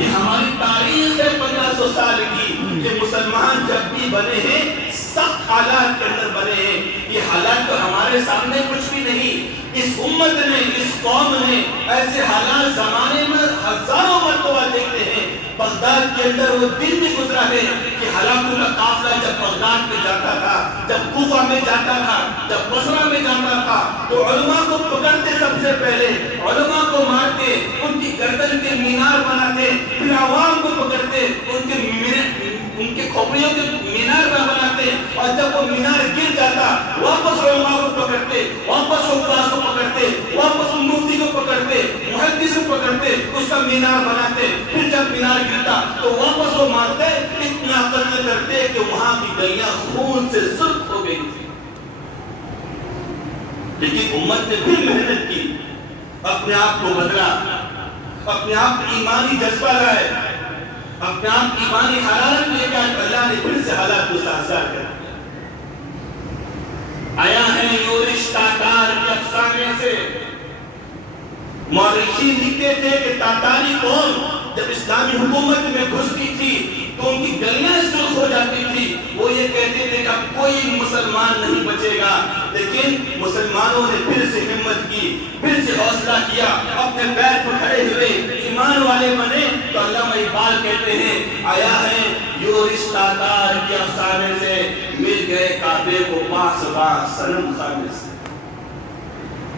یہ ہماری تاریخ ہے 1500 سال کی کہ مسلمان جب بھی بنے ہیں سخت حالات کے اندر بنے ہیں. یہ حالات تو ہمارے سامنے کچھ بھی نہیں. اس امت نے اس قوم نے ایسے حالات زمانے میں ہزاروں مرتبہ دیکھتے ہیں. بغداد کے اندر وہ دن بھی گزرا ہے کہ ہلاکوں کا قافلہ جب بغداد میں جاتا تھا, جب کوفہ میں جاتا تھا, جب بصرہ میں جاتا تھا تو علماء کو پکڑتے, سب سے پہلے علماء کو مارتے, ان کی گردن کے مینار بناتے, پھر عوام کو پکڑتے, ان کے کھوپڑیوں کے مینار بناتے, اور جب وہ مینار گر جاتا واپس علماء کو پکڑتے, واپس حفاظ کو پکڑتے, واپس مفتی کو پکڑتے, محدث کو پکڑتے, اس کا مینار بناتے, پھر جب مینار گرتا تو واپس وہ مارتے, اتنا قتل کرتے کہ وہاں کی گلیاں خون سے سرخ ہو گئی تھی. لیکن امت نے پھر محنت کی, اپنے آپ کو بدلا, اپنے آپ ایمانی جذبہ لائے, اپنے آپ ایمانی حرارت لے کے اللہ نے پھر سے حالات کو سازگار کر دیا. آیا ہے یورش تاتار کے افسانے سے. مورخین لکھتے تھے کہ تاتاری قوم جب اسلامی حکومت میں گھستی تھی تو ان کی گلیاں سرخ ہو جاتی تھی. وہ یہ کہتے تھے کہ اب کوئی مسلمان نہیں بچے گا. لیکن مسلمانوں نے پھر سے ہمت کی, پھر سے حوصلہ کیا, اپنے پیر پر کھڑے ہوئے, ایمان والے بنے. تو علامہ اقبال کہتے ہیں آیا ہے یورش تاتار کے افسانے سے, مل گئے کعبے کو پاس باس صنم خانے سے.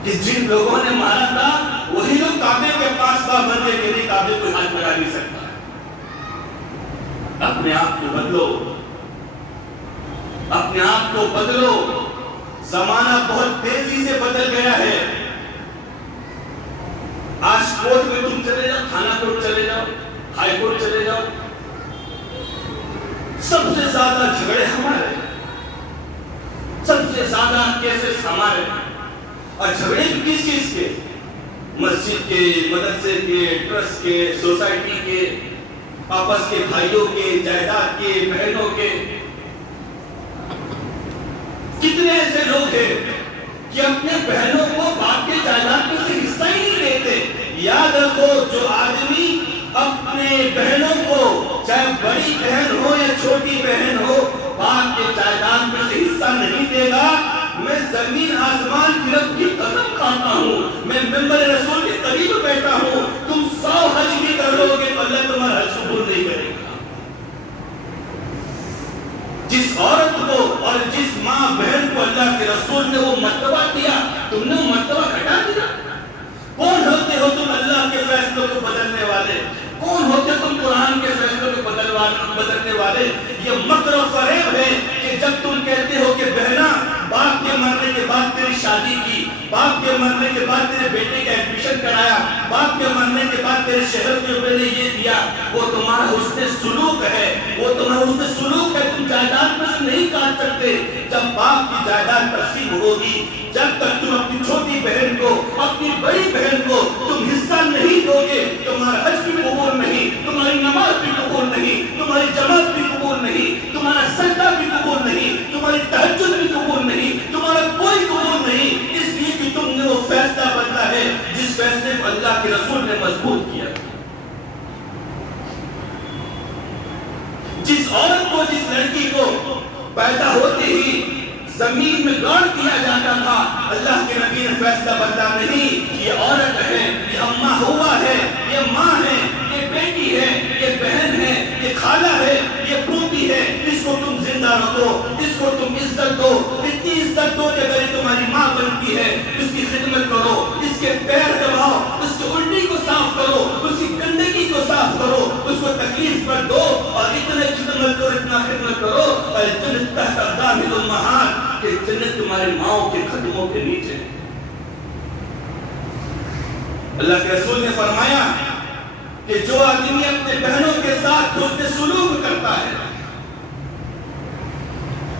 کہ جن لوگوں نے مارا تھا وہی لوگ کعبے کے پاس با بن گئے کہ نہیں کعبے کوئی ہاتھ لگا نہیں سکتا. اپنے آپ کو بدلو, اپنے آپ کو بدلو. زمانہ بہت تیزی سے بدل گیا ہے. آج کورٹ میں تم چلے جاؤ, تھانہ کورٹ چلے جاؤ, ہائی کورٹ چلے جاؤ, سب سے زیادہ جھگڑے ہمارے, سب سے زیادہ کیسز ہمارے. اور جھگڑے کس چیز کے؟ مسجد کے, مدرسے کے, ٹرسٹ کے, سوسائٹی کے, آپس کے بھائیوں کے, جائیداد کے, بہنوں کے. کتنے ایسے لوگ ہیں کہ اپنے بہنوں کو باپ کے جائیداد میں سے حصہ ہی نہیں دیتے. یاد رکھو, جو آدمی اپنے بہنوں کو, چاہے بڑی بہن ہو یا چھوٹی بہن ہو, باپ کے جائیداد میں سے حصہ نہیں دے گا, میں زمین آسمان کی رب کی قسم کھاتا ہوں, میں ممبر رسول کے قریب بیٹھا ہوں, تم 100 حج بھی کر لو گے تو اللہ تمہارا حج قبول نہیں کرے گا. جس عورت کو اور جس ماں بہن کو اللہ کے رسول نے وہ مرتبہ دیا, تم نے وہ مرتبہ گھٹا دیا. کون ہوتے ہو تم اللہ کے فیصلوں کو بدلنے والے؟ کون ہوتے تم قرآن کے فیصلوں کو بدلنے والے؟ یہ مکر و فریب ہے کہ جب تم کہتے ہو کہ بہنا باپ کے مرنے کے بعد تیری شادی کی, باپ کے مرنے کے بعد تیرے بیٹے کا ایڈمیشن کرایا, باپ کے مرنے کے بعد تیرے شہر کے اوپر نے یہ دیا, وہ تمہارا حسن سلوک ہے, وہ تمہارا حسن سلوک ہے. تم جائیداد میں سے نہیں کاٹ سکتے. جب باپ کی جائیداد تقسیم ہوگی, جب تک تم اپنی چھوٹی بہن کو, اپنی بڑی بہن کو تم حصہ نہیں دو گے, تمہارا حج بھی قبول نہیں, تمہاری نماز بھی قبول نہیں, تمہاری جماعت بھی قبول نہیں, تمہارا سجدہ بھی قبول نہیں, تمہاری تہجد بھی قبول نہیں, تمہارا کوئی قبول نہیں. اس لیے کہ تم نے وہ فیصلہ بدلا ہے جس فیصلے کو اللہ کے رسول نے مضبوط کیا. جس عورت کو, جس لڑکی کو پیدا ہوتے ہی زمین میں گاڑ دیا جاتا تھا, اللہ کے نبی نے فیصلہ بدلا نہیں. یہ عورت ہے, یہ اماں ہوا ہے, یہ ماں ہے, یہ بیٹی ہے, یہ بہن ہے, یہ خالہ ہے, یہ پھوپھی ہے. اس کو تم زندہ رکھو, اس کو تم عزت دو, اتنی عزت دو کہ اگر یہ تمہاری ماں بنتی ہے اس کی خدمت کرو, اس کے پیر دباؤ, اس کی الٹی کو صاف کرو, اس کی گندگی کو صاف کرو, اس کو تکلیف پر دو, اور اتنا خدمت کرو, اتنا خدمت کرو. اور جنت تحت اقدام الامہات, کہ جنت تمہارے ماؤں کے قدموں کے نیچے. اللہ کے رسول نے فرمایا کہ جو آدمی اپنے بہنوں کے ساتھ حسن سلوک کرتا ہے,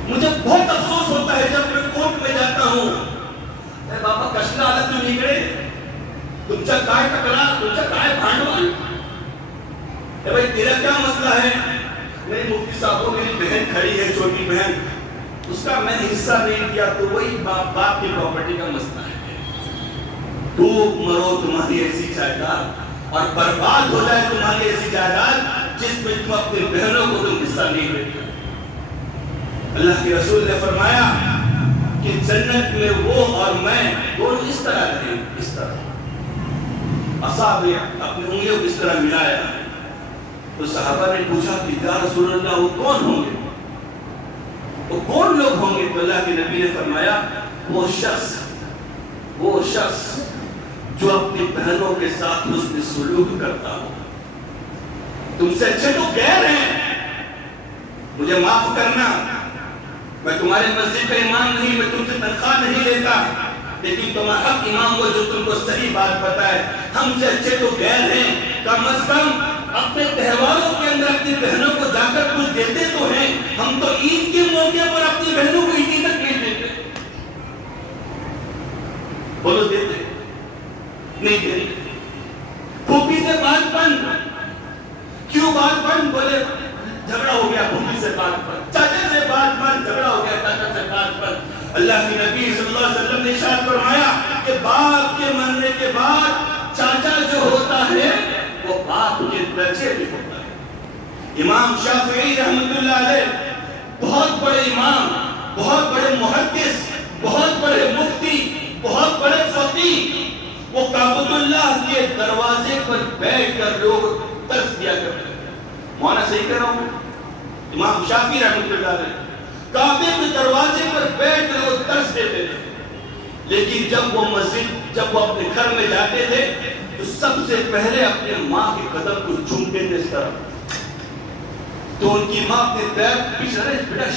مجھے بہت افسوس ہوتا ہے جب میں کورٹ میں جاتا ہوں, اے بابا کشنا حالت تو نکلے, تمچا کائے ٹکرا, تمچا کائے بھانڈوان, اے بھائی تیرا کیا مسئلہ ہے؟ نہیں مفتی صاحب, میری بہن کھڑی ہے, چھوٹی بہن, اس کا میں نے حصہ نہیں دیا تو وہی باپ کی پراپرٹی کا مسئلہ ہے. تو مرو, تمہاری ایسی جائیداد, اور برباد ہو جائے تمہاری ایسی جائیداد جس میں تم اپنی بہنوں کو تم حصہ نہیں دیتے۔ اللہ کے رسول نے فرمایا کہ جنت میں وہ اور میں دونوں اس طرح رہیں، اس طرح اصحابہ اپنی انگلیوں کو اس طرح ملایا۔ تو صحابہ نے پوچھا کہ یا رسول اللہ وہ کون ہوں گے، وہ کون لوگ ہوں گے؟ تو اللہ کے نبی نے فرمایا وہ شخص جو اپنی بہنوں کے ساتھ حسن سلوک کرتا ہو۔ تم سے اچھے تو غیر ہیں، مجھے معاف کرنا، میں تمہارے مسجد کا امام نہیں، میں تم سے تنخواہ نہیں لیتا، لیکن تمہارا حق امام ہو جو تم کو صحیح بات بتائے۔ ہم سے اچھے تو غیر ہیں، کم از کم اپنے تہواروں کے اندر اپنی بہنوں کو جا کر کچھ دیتے تو ہیں۔ ہم تو عید کے موقع پر اپنی بہنوں کو عیدی تک نہیں دیتے۔ بولو دیتے نہیں دیتے؟ پھوپھی سے بات بند، کیوں بات بند؟ بولے جھگڑا ہو گیا پھوپھی سے بات بند، چاچا سے بات بند، جھگڑا ہو گیا چاچا سے بات بند۔ اللہ کے نبی صلی اللہ علیہ وسلم نے ارشاد فرمایا کہ باپ کے مرنے کے بعد چاچا جو ہوتا ہے وہ باپ کے درجے بھی ہوتا ہے۔ امام شافعی رحمۃ اللہ علیہ بہت بڑے امام، بہت بڑے محدث، بہت بڑے مفتی، بہت بڑے فقیہ، وہ کعبۃ اللہ کے دروازے پر بیٹھ کر لوگ درس دیا کرتے تھے۔ مولانا صحیح کہہ رہا ہوں؟ امام شافعی رحمۃ اللہ علیہ کعبے کے دروازے پر بیٹھ کر وہ درس دیتے تھے، لیکن جب وہ اپنے گھر میں جاتے تھے تو سب سے پہلے اپنے ماں کے قدم کو چومتے تھے اس طرح، تو ان کی ماں اپنے پیر پیچھے، بیٹا